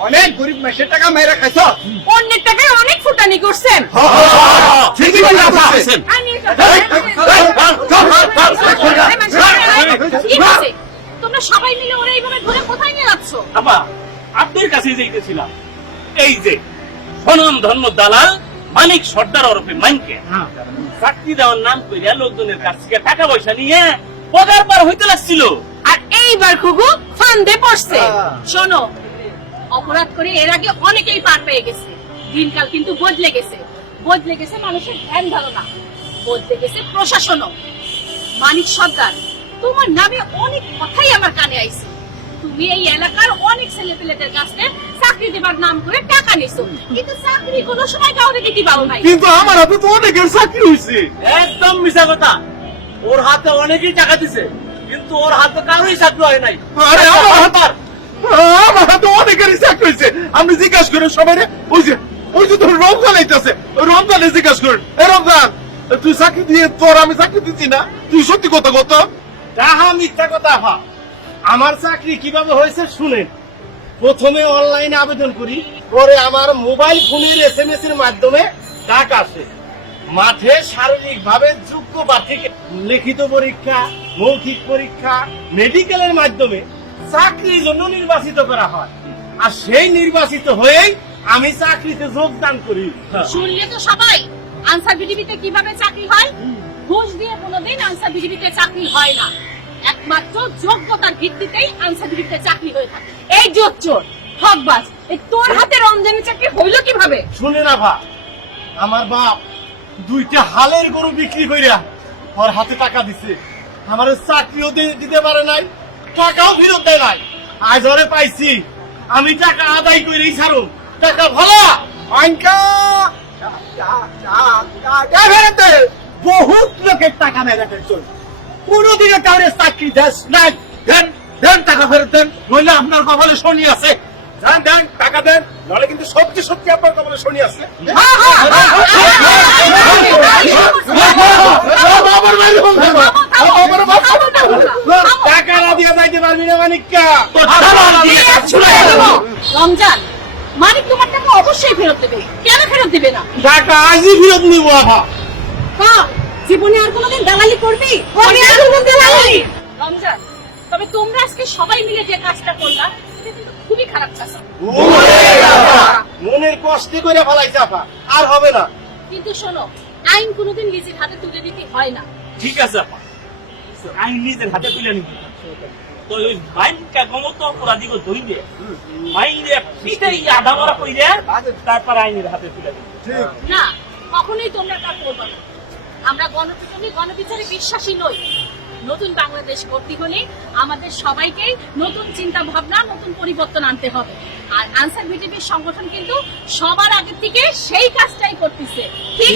অনেক গরিব মেসের টাকা মেয়েরা খাইছ অন্যের টাকায় অনেক ফুটানি করছেন ঠিকই কথা আর নিয়ে চলো। এই মানুষের- কি হয়েছে? তোমরা সবাই মিলে ওরা এইভাবে ধরে কোথায় নিয়ে যাচ্ছ আপা আপনার কাছে যাইতেছিলাম এই যে সনম ধর্ম দালাল মানিক সর্দার ওরফে মাইনকে চাকরি দেওয়ার নাম কইরা লোকজনের কাছ থেকে টাকা পয়সা নিয়ে পগার পার হইতে লাগছিল আর এইবার খুবু ফান্দে পড়ছে। শোনো অপরাধ করে এর আগে অনেকেই পার পেয়ে গেছে। দিনকাল কিন্তু বদলে গেছে। বদলে গেছে মানুষের ধ্যান ধারণা। বদলে গেছে প্রশাসনও। মানিক সর্দার তোমার নামে অনেক কথাই আমার কানে আইছে। তুমি এই এলাকার অনেক ছেলে পেলেদের কাছে চাকরি দেবার নাম করে টাকা নিছো। কিন্তু চাকরি কোনো সময় কাউকে দিতে পারো নাই। কিন্তু আমার হাতে তো অনেকের চাকরি হয়েছে একদম মিশা কথা। ওর হাতে অনেকেই টাকা দিছে। কিন্তু ওর হাতে কারোই চাকরি হয় নাই। আরে আমার হাতে আমার হাতে অনেকেরই চাকরি হয়েছে। আপনি জিজ্ঞাসা করেন সবাই ওই যে ওই যে তোর রমজান আইতেছে। ওই রমজানে জিজ্ঞাসা করেন এ রমজান তুই চাকরি দিয়ে তোর আমি চাকরি দিচ্ছি না? তুই সত্যি কথা কত তাহা মিথ্যা কথা হা। আমার চাকরি কীভাবে হয়েছে শুনেন। প্রথমে অনলাইনে আবেদন করি পরে আমার মোবাইল ফোনের এস এম এস এর মাধ্যমে ডাক আসে। মাঠে শারীরিক ভাবে যোগ্য প্রার্থীকে লিখিত পরীক্ষা মৌখিক পরীক্ষা মেডিকেলের মাধ্যমে চাকরির জন্য নির্বাচিত করা হয়। আর সেই নির্বাচিত হয়েই আমি চাকরিতে যোগদান করি। শুনলে তো সবাই আনসার বিডিবিতে কীভাবে চাকরি হয়? ঘুষ দিয়ে কোনোদিন আনসার বিডিবিতে চাকরি হয় না। একমাত্র যোগ্যতার ভিত্তিতেই আনসার বিডিবিতে চাকরি হয়ে থাকে। এই জোর চোর হকবাজ এই তোর হাতে রমজানের চাকরি হইল কীভাবে? শুনে না ভা আমার বাপ দুইটা হালের গরু বিক্রি কইরা ওর হাতে টাকা দিছে। আমার চাকরিও দিতে পারে নাই টাকাও ফেরত দেয় নাই। আজ ওরে পাইছি আমি টাকা আদায় করেই ছাড়ুন টাকা ভালো? বহুত লোকের টাকা মেলাতে চল কোনোদিকে কাউরে চাকরি দেশ নাই। দেন দেন টাকা ফেরত দেন। নইলে আপনার কপালে শনি আছে। দেন দেন টাকা দেন। নাহলে কিন্তু সত্যি সত্যি আপনার কপালে শনি আছে আমার বাইরে বন্ধ করো। আমার বাবা- টাকা না দিয়ে যাইতে পারবি রমজান মানিক তোমার টাকা অবশ্যই ফেরত দেবে। কেন ফেরত দেবে না? টাকা আজই ফেরত নিব আভা হ্যাঁ জীবনে আর কোনোদিন দালালি করবি? আমি আর কোনোদিন দালালি। রমজান তবে তোমরা আজকে সবাই মিলে যে কাজটা করলা কিন্তু খুবই খারাপ চাষা মনের কষ্টে করে ফেলাইছে আপা আর হবে না। কিন্তু শোনো আইন কোনোদিন নিজের হাতে তুলে দিতে হয় না। ঠিক আছে আপা আইন নিজের হাতে তুলে নিবি। তো ওই মাইনকা গমত অপরাধী গো মাইনে পিটাই আধা মরা কইরে তারপর আইনের হাতে তুলে দিবি। না কখনোই তোমরা তা করবে না। আমরা গণপিটনে গণবিচারে বিশ্বাসী নই। নতুন বাংলাদেশ গড়তে হলে আমাদের সবাইকে নতুন চিন্তা ভাবনা নতুন পরিবর্তন আনতে হবে। আর আনসার বিজেপির সংগঠন কিন্তু সবার আগে থেকে সেই কাজটাই করতেছে। ঠিক